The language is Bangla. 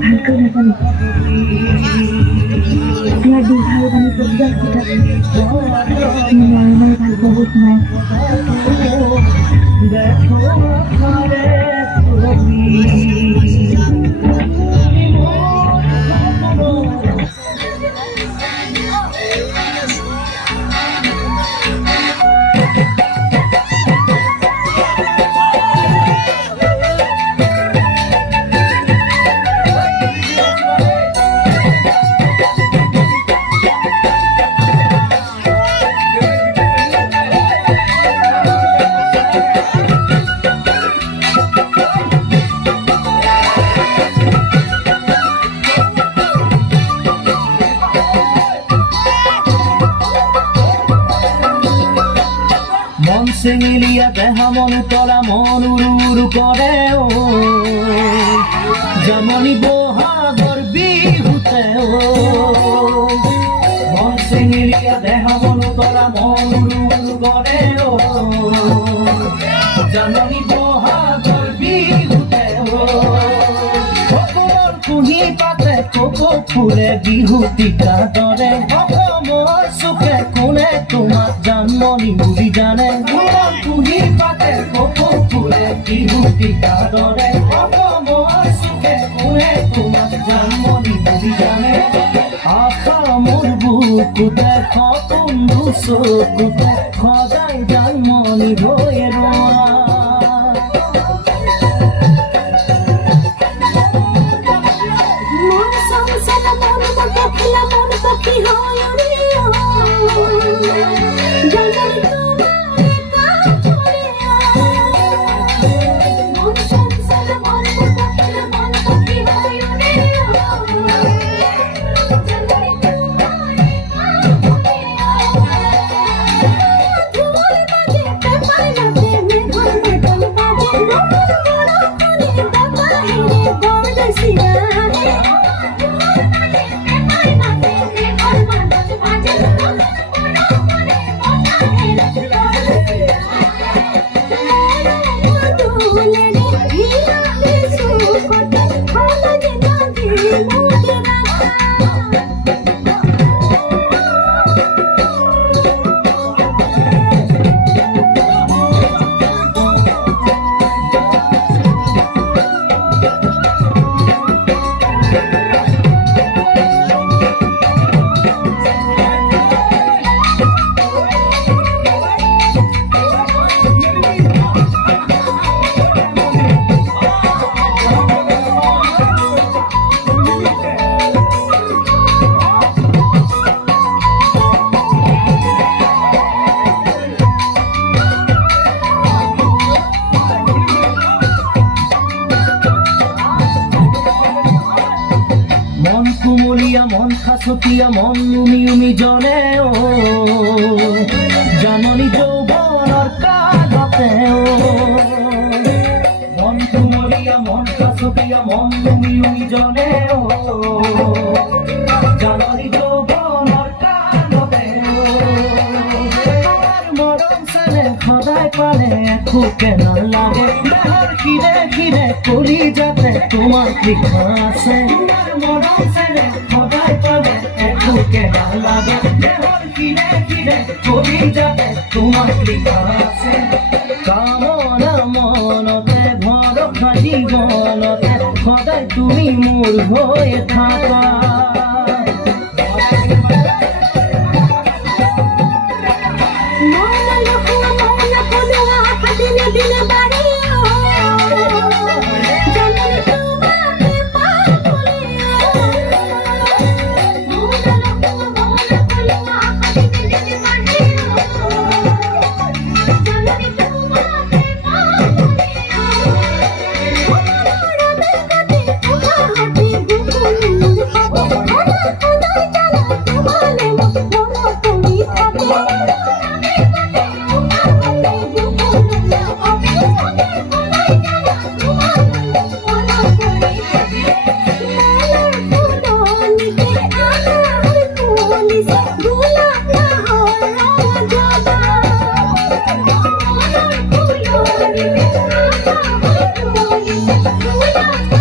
ভালকৈ নাজানো ইয়াৰ দীঘল পানী প্ৰতিজন ফুটাত নৰমাই ভাল পাব সোমাই মিলিয়া দেহা মন তলা মন উড়ু করে ও যেমনি বহাগর বিহুতে ও মন মিলিয়া দেহা মন তলা মন উড়ু করে ও যেমনি বহাগর বিহুতে ও সকল কুহি পাতে কোকো ফুলে বিহু টিকা ধরে অসমৰ সুখে কোনে তোমাক জানমনি বুজি জানে কুহি পাতে কোকো ফুলে বিহু টিকা ধরে অসমৰ সুখে কোনে তোমাক জানমনি বুজি জানে আশা মোৰ বুকুতে সপোন চকুতে সদায় জানমনি হৈ ৰোৱা কুমলিয়া মন খাসতিয়া মন উমি উমি জলে ও জাননি যৌবনৰ কালতে ও মন কুমলিয়া মন খাসতিয়া মন উমি উমি জলে ও জাননি যৌবনৰ কালতে ও তোমাৰ মৰম চেনে সদায় পালে খুকে নালাগে দেহৰ খিৰে খিৰে কৰি যাতে তোমাক লিখা আছে মৰম চেনে সদায় পালে খুকে নালাগে দেহৰ খিৰে খিৰে কৰি যাতে তোমাক লিখা আছে কামনা মনতে ভৰসা জীৱনতে সদায় তুমি মোৰ হৈ থাকা Thank you.